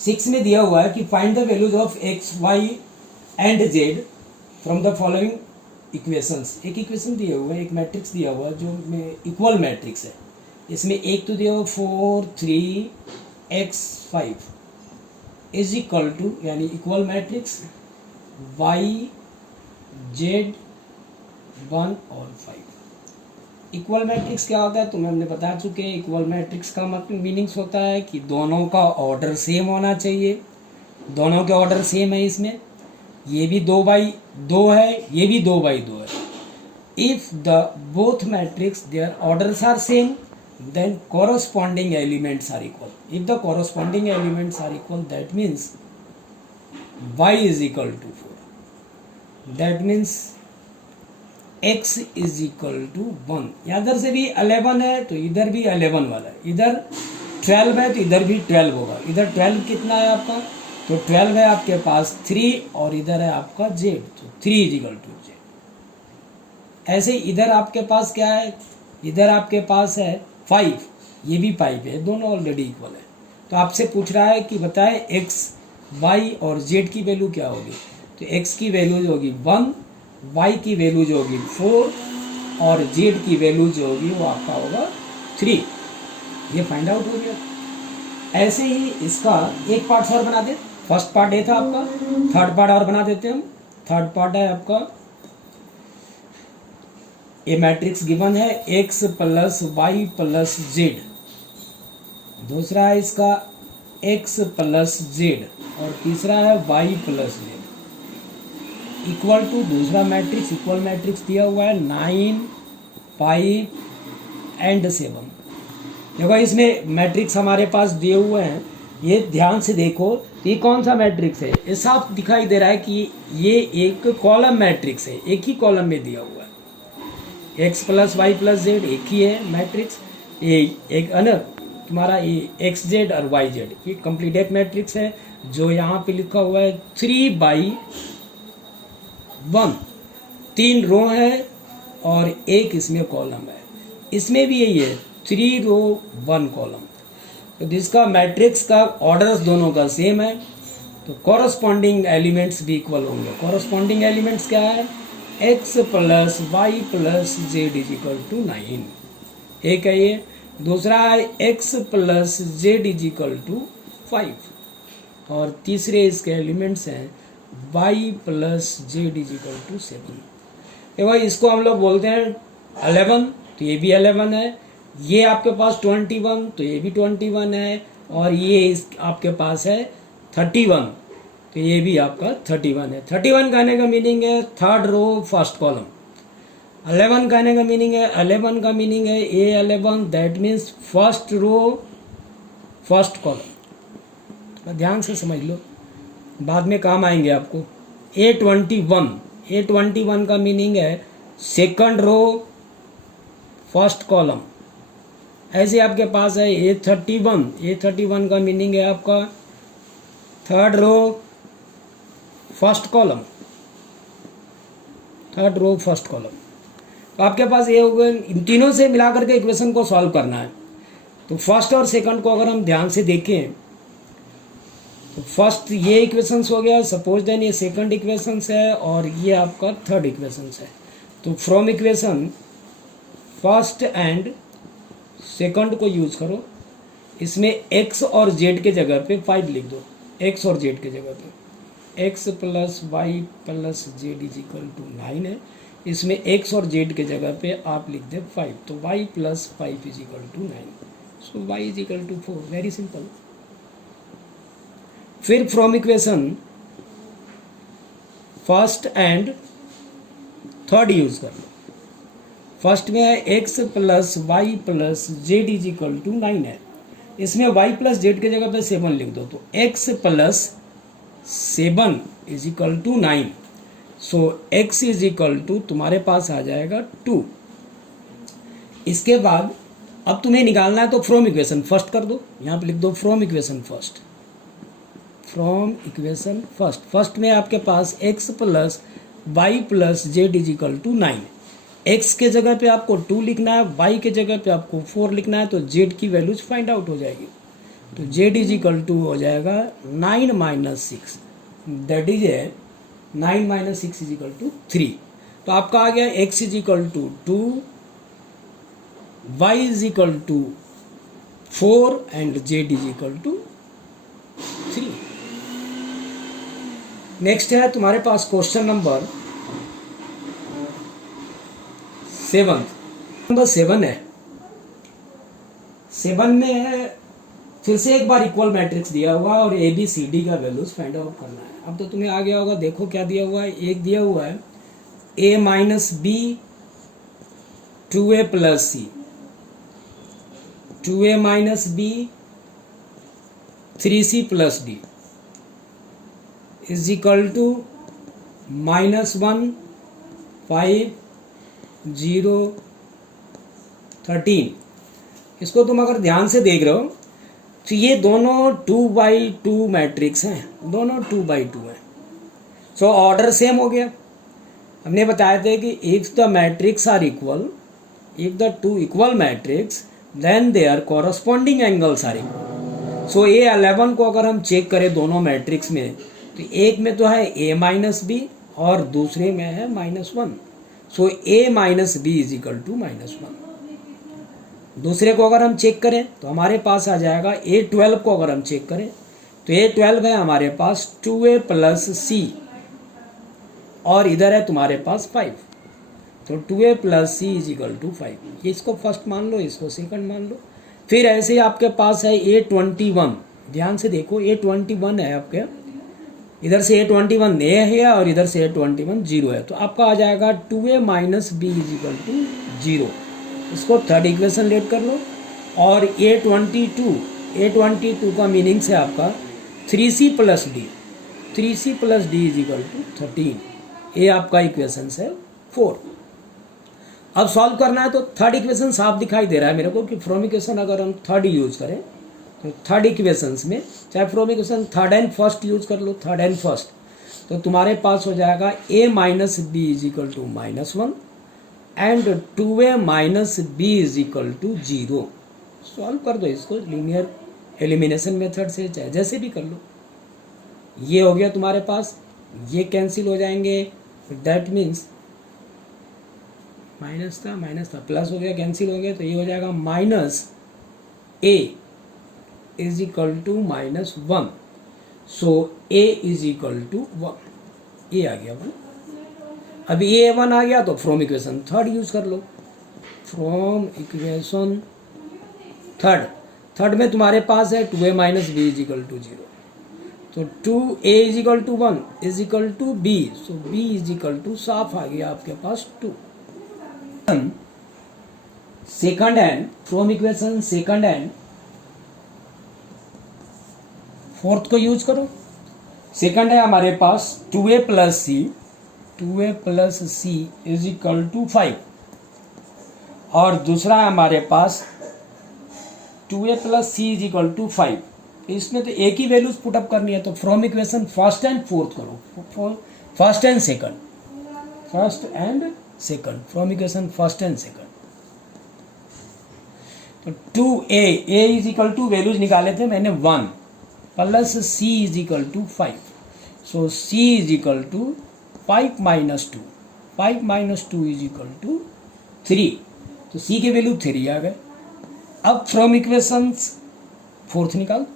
6 में दिया हुआ है कि find the values of X Y and Z from the following equations. एक इक्वेशन दिया हुआ है, एक मैट्रिक्स दिया हुआ है जो में इक्वल मैट्रिक्स है। इसमें एक तो दिया हुआ 4 3 x 5 इज इक्वल टू यानी इक्वल मैट्रिक्स y z 1 और 5। इक्वल मैट्रिक्स क्या होता है तुम्हें हमने बता चुके हैं। इक्वल मैट्रिक्स का मतलब मीनिंग्स होता है कि दोनों का ऑर्डर सेम होना चाहिए। दोनों के ऑर्डर सेम है। इसमें ये भी 2/2 है, ये भी 2/2 है। If the both matrix their orders are same then corresponding elements are equal. If the corresponding elements are equal, that means y is equal to 4. That means x is equal to 1. इधर से भी 11 है तो इधर भी 11 वाला है। इधर 12 है तो इधर भी 12 होगा। इधर 12 कितना है आपका, तो 12 है आपके पास 3 और इधर है आपका z, तो 3 is equal to z। ऐसे इधर आपके पास क्या है, इधर आपके पास है 5, ये भी 5 है, दोनों ऑलरेडी इक्वल है। तो आपसे पूछ रहा है कि बताए x y और z की वैल्यू क्या होगी। तो x की वैल्यू जो होगी 1, y की वैल्यू जो होगी 4 और z की वैल्यू जो होगी वो आपका होगा 3। ये फाइंड आउट हो गया। ऐसे ही इसका एक पार्ट और बना दे। फर्स्ट पार्ट ये था आपका, थर्ड पार्ट और बना देते हैं हम। थर्ड पार्ट है आपका, ये मैट्रिक्स गिवन है x plus Y plus Z. दूसरा है इसका x प्लस जेड और तीसरा है y plus Z equal to दूसरा मैट्रिक्स। इक्वल मैट्रिक्स दिया हुआ है 9 5 एंड 7। देखो इसमें मैट्रिक्स हमारे पास दिए हुए हैं, ये ध्यान से देखो। ये कौन सा मैट्रिक्स है, ये साफ दिखाई दे रहा है कि ये एक कॉलम मैट्रिक्स है, एक ही कॉलम में दिया हुआ है। x plus Y plus Z एक ही है मैट्रिक्स। ये एक है ना तुम्हारा, ये एक्स जेड और वाई जेड, ये कंप्लीट एक मैट्रिक्स है जो यहाँ पे लिखा हुआ है 3/1। 3 रो है और एक इसमें कॉलम है। इसमें भी यही है 3 रो 1 कॉलम। तो जिसका मैट्रिक्स का ऑर्डर्स दोनों का सेम है तो कॉरस्पॉन्डिंग एलिमेंट्स भी इक्वल होंगे। कॉरस्पॉन्डिंग एलिमेंट्स क्या है, x plus Y plus Z is equal to 9, एक है ये। दूसरा है x plus Z is equal to 5 और तीसरे इसके एलिमेंट्स हैं y plus Z is equal to 7। देखो इसको हम लोग बोलते हैं 11, तो ये भी 11 है। ये आपके पास 21 तो ये भी 21 है और ये आपके पास है 31 तो ये भी आपका 31 है। 31 कहने का मीनिंग है थर्ड रो फर्स्ट कॉलम। 11 कहने का मीनिंग है, 11 का मीनिंग है A11, that means first row first column. ध्यान से समझ लो, बाद में काम आएंगे आपको। A21 का मीनिंग है सेकंड रो फर्स्ट कॉलम। ऐसे आपके पास है A31 का मीनिंग है आपका third row first column, third row first column. तो आपके पास ये हो गए, इन तीनों से मिलाकर के इक्वेशन को सॉल्व करना है। तो फर्स्ट और सेकंड को अगर हम ध्यान से देखें तो फर्स्ट ये इक्वेशंस हो गया, सपोज देन ये सेकंड इक्वेशंस है और ये आपका थर्ड इक्वेशंस है। तो from equation first and second को यूज करो। इसमें x और z के जगह पे 5 लिख दो, x और z के जगह पे x plus Y plus Z is equal to 9 है। इसमें x और z के जगह पे आप लिख दे 5, तो y plus 5 is equal to 9, so y is equal to 4। Very simple. फिर from equation first and third use कर लो। फर्स्ट में है x plus Y plus Z is equal to 9 है। इसमें y प्लस जेड के जगह पे 7 लिख दो, तो x plus 7 is equal to 9, so x is equal to तुम्हारे पास आ जाएगा 2। इसके बाद अब तुम्हें निकालना है तो फ्रॉम इक्वेशन फर्स्ट कर दो, यहाँ पे लिख दो from equation first. From equation first, first में आपके पास x plus Y plus Z is equal to 9। x के जगह पे आपको 2 लिखना है, y के जगह पे आपको 4 लिखना है, तो z की वैल्यूज फाइंड आउट हो जाएगी। तो z इज इक्वल टू हो जाएगा 9 minus 6, that is 9 minus 6 is equal to 3। तो आपका आ गया x is equal to 2, y is equal to 4 and z is equal to 3। Next है तुम्हारे पास क्वेश्चन नंबर 7 है। 7 में है फिर से एक बार इक्वल मैट्रिक्स दिया हुआ है और ए बी सी डी का वैल्यूज फाइंड आउट करना है। अब तो तुम्हें आ गया होगा, देखो क्या दिया हुआ है। एक दिया हुआ है a minus B 2a plus C, 2a minus B 3c plus D is equal to -1 5 0 13। इसको तुम अगर ध्यान से देख रहे हो तो ये दोनों 2/2 मैट्रिक्स हैं, दोनों 2/2 हैं। सो ऑर्डर सेम हो गया। हमने बताया था कि if the matrix are equal, if the two equal matrix then their corresponding angles are equal. So A11 को अगर हम चेक करें दोनों मैट्रिक्स में, तो एक में तो है a माइनस बी और दूसरे में है -1। So a minus B is equal to -1। दूसरे को अगर हम चेक करें तो हमारे पास आ जाएगा A12 को अगर हम चेक करें तो A12 है हमारे पास 2a प्लस सी और इधर है तुम्हारे पास 5। तो 2a plus C is equal to 5। ये इसको फर्स्ट मान लो, इसको सेकंड मान लो। फिर ऐसे ही आपके पास है A21। ध्यान से देखो A21 है आपके, इधर से A21 ए है और इधर से A21 0 है। तो आपका आ जाएगा 2a minus B is equal to 0। इसको थर्ड इक्वेशन लेट कर लो। और A22 का मीनिंग से आपका 3c plus D, 3c plus D is equal to 13। ये आपका इक्वेशन है 4। अब सॉल्व करना है तो थर्ड इक्वेशन साफ दिखाई दे रहा है मेरे को कि फ्रॉम इक्वेशन अगर हम थर्ड यूज करें तो थर्ड इक्वेशंस में, चाहे from equation third and first use कर लो, थर्ड एंड फर्स्ट, तो तुम्हारे पास हो जाएगा a minus B is equal to -1 and 2a minus B is equal to 0। Solve कर दो इसको लीनियर एलिमिनेशन मेथड से, चाहे जैसे भी कर लो। ये हो गया तुम्हारे पास, ये कैंसिल हो जाएंगे, दैट मीन्स माइनस था प्लस हो गया, कैंसिल हो गया। तो ये हो जाएगा minus a is equal to -1। So a is equal to 1। ये आ गया 1। अभी A1 आ गया तो फ्रॉम इक्वेशन थर्ड यूज कर लो। फ्रॉम इक्वेशन थर्ड में तुम्हारे पास है 2a minus B is equal to 0। तो 2a is equal to 1 is equal to b। So b is equal to साफ आ गया आपके पास 2। Second hand, from equation second hand fourth को यूज करो। सेकंड है हमारे पास 2a plus C is equal to 5 और दूसरा है हमारे पास 2a plus C is equal to 5। इसमें तो एक ही वैल्यूज पुटअप करनी है। तो from equation first and fourth करो, first and second from equation first and second. तो 2a is equal to values निकाले थे मैंने 1 plus c is equal to 5। So c is equal to 5 minus 2 is equal to 3। तो c के value 3 आ गए। अब फ्रॉम इक्वेशन फोर्थ निकाल।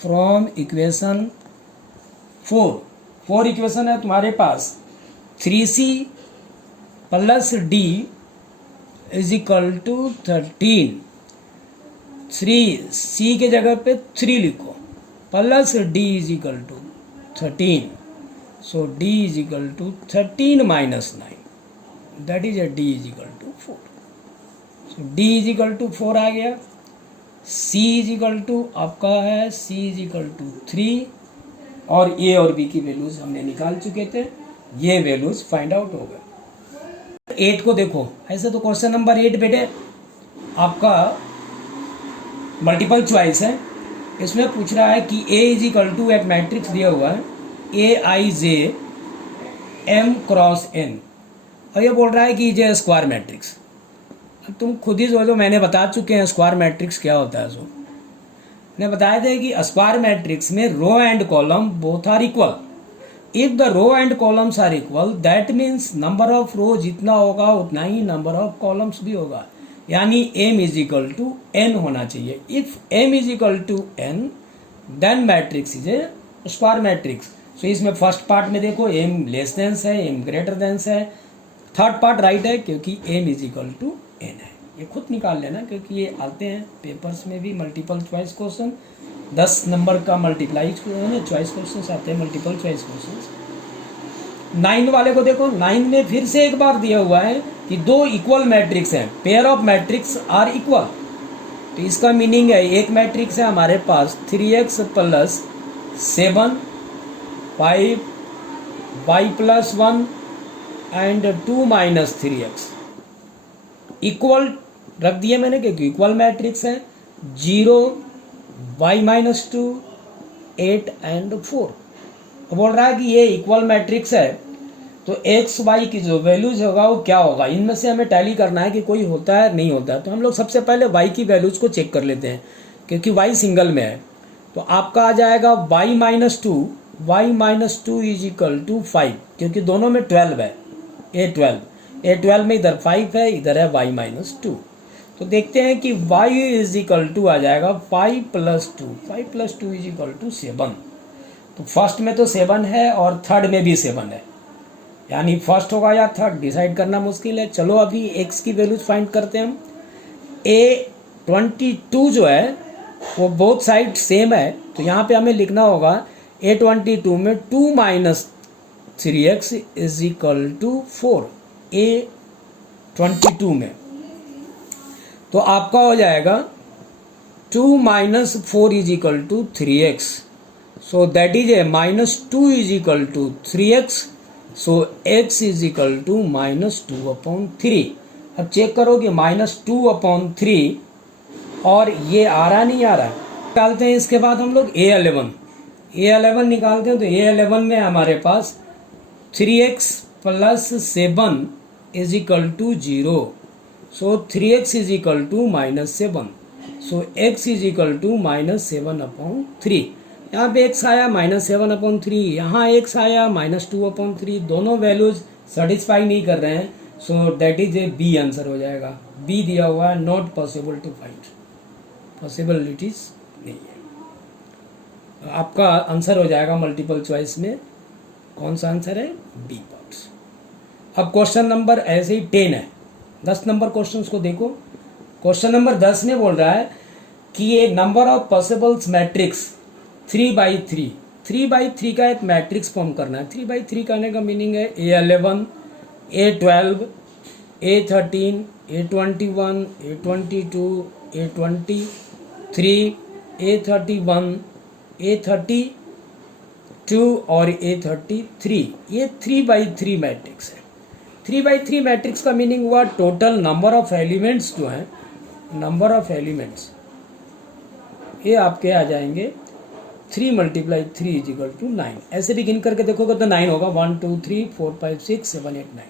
फ्रॉम इक्वेशन 4 इक्वेशन है तुम्हारे पास 3c plus d is equal to 13। 3c के जगह पे 3 लिखो plus d is equal to 13। So d is equal to 13 minus 9, that is d is equal to 4। So d is equal to 4 आ गया। c is equal to आपका है c is equal to 3 और a और b की values हमने निकाल चुके थे। ये वैल्यूज फाइंड आउट हो गए। 8 को देखो, ऐसे तो क्वेश्चन नंबर 8 बेटे आपका मल्टीपल चॉइस है। इसमें पूछ रहा है कि a इज इक्वल टू एक मैट्रिक्स दिया हुआ है aij m क्रॉस n और ये बोल रहा है कि ये स्क्वायर मैट्रिक्स। अब तुम खुद ही सोचो, मैंने बता चुके हैं स्क्वायर मैट्रिक्स क्या होता है। सो ने बताया था कि स्क्वायर मैट्रिक्स में row and column both are equal. If the row and columns are equal that means number of row जितना होगा उतना ही नंबर ऑफ कॉलम्स भी होगा, यानी m is equal to n होना चाहिए। If m is equal to n then matrix is a square matrix. So इसमें first part में देखो m लेस देन है, m ग्रेटर देन है, थर्ड पार्ट राइट है क्योंकि m is equal to n है। ये खुद निकाल लेना क्योंकि ये आते हैं पेपर्स में भी मल्टीपल चॉइस क्वेश्चन, 10 नंबर का मल्टीप्लाई चॉइस क्वेश्चन आते हैं, मल्टीपल चॉइस क्वेश्चन। 9 वाले को देखो, 9 में फिर से एक बार दिया हुआ है कि दो इक्वल मैट्रिक्स हैं, pair of matrix are equal. तो इसका मीनिंग है एक मैट्रिक्स है हमारे पास 3x plus 7 5 y plus 1 and 2 minus 3x equal रख दिया मैंने क्योंकि इक्वल मैट्रिक्स है। 0 y माइनस 2 8 एंड 4। बोल रहा है कि ये इक्वल मैट्रिक्स है तो एक्स वाई की जो वैल्यूज होगा वो क्या होगा, इनमें से हमें टैली करना है कि कोई होता है नहीं होता है। तो हम लोग सबसे पहले वाई की वैल्यूज को चेक कर लेते हैं क्योंकि वाई सिंगल में है। तो आपका आ जाएगा Y minus two is equal to 5 क्योंकि दोनों में 12 है, a12 में इधर 5 है, इधर है y माइनस 2। तो देखते हैं कि y इज इक्वल टू आ जाएगा 5 प्लस 2 इज इक्वल टू 7। तो फर्स्ट में तो 7 है और थर्ड में भी 7 है, यानी फर्स्ट होगा या थर्ड डिसाइड करना मुश्किल है। चलो अभी x की वैल्यूज फाइंड करते हैं हम। a22 जो है वो बोथ साइड सेम है तो यहाँ पे हमें लिखना होगा a22 में 2 minus 3x is equal to 4। a22 में तो आपका हो जाएगा 2 minus 4 is equal to 3x, so that is a minus 2 is equal to 3x, so x is equal to minus 2/3। अब चेक करो कि माइनस 2/3 और ये आ रहा नहीं आ रहा है, निकालते हैं। इसके बाद हम लोग a11 निकालते हैं। तो a11 में हमारे पास 3x plus 7 is equal to 0, so 3x is equal to minus 7, so x is equal to minus 7/3। यहाँ पे x आया माइनस 7/3, यहाँ x आया माइनस 2/3, दोनों वैल्यूज सेटिस्फाई नहीं कर रहे हैं, so that is a B answer हो जाएगा। बी दिया हुआ है, not possible to find, possibilities नहीं है। आपका आंसर हो जाएगा मल्टीपल चॉइस में कौन सा आंसर है, बी बॉक्स। अब क्वेश्चन नंबर ऐसे ही 10 है, 10 नंबर क्वेश्चन को देखो। क्वेश्चन नंबर 10 में बोल रहा है कि ये नंबर ऑफ पॉसिबल्स मैट्रिक्स 3/3 का एक मैट्रिक्स फॉर्म करना है। 3/3 करने का मीनिंग है a11 a12 a13 a21 a22 a23 a31 a32 और a33, ये 3/3 मैट्रिक्स है। 3/3 मैट्रिक्स का मीनिंग हुआ टोटल नंबर ऑफ एलिमेंट्स जो है, नंबर ऑफ एलिमेंट्स ये आपके आ जाएंगे 3 × 3 इज इक्वल टू 9। ऐसे भी गिन करके देखोगे तो 9 होगा, 1 2 3 4 5 6 7 8 9।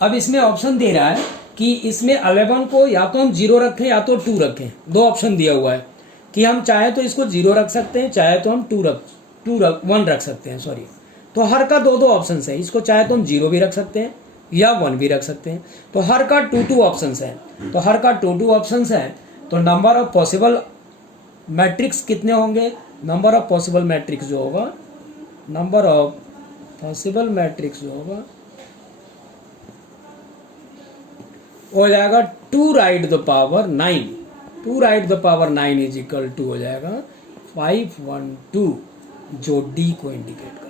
अब इसमें ऑप्शन दे रहा है कि इसमें 11 को या तो हम 0 रखें या तो 2 रखें। दो ऑप्शन दिया हुआ है कि हम चाहे तो इसको 0 रख सकते हैं, चाहे तो हम 1 रख सकते हैं, सॉरी। तो हर का दो ऑप्शन है, इसको चाहे तो हम 0 भी रख सकते हैं या 1 भी रख सकते हैं। तो हर का 2 ऑप्शन है, तो हर का 2 ऑप्शन है। तो नंबर ऑफ पॉसिबल मैट्रिक्स कितने होंगे, नंबर ऑफ पॉसिबल मैट्रिक्स जो होगा, नंबर ऑफ पॉसिबल मैट्रिक्स जो होगा हो जाएगा 2 right the power 9। 2 right the power 9 is equal to हो जाएगा 512, जो डी को इंडिकेट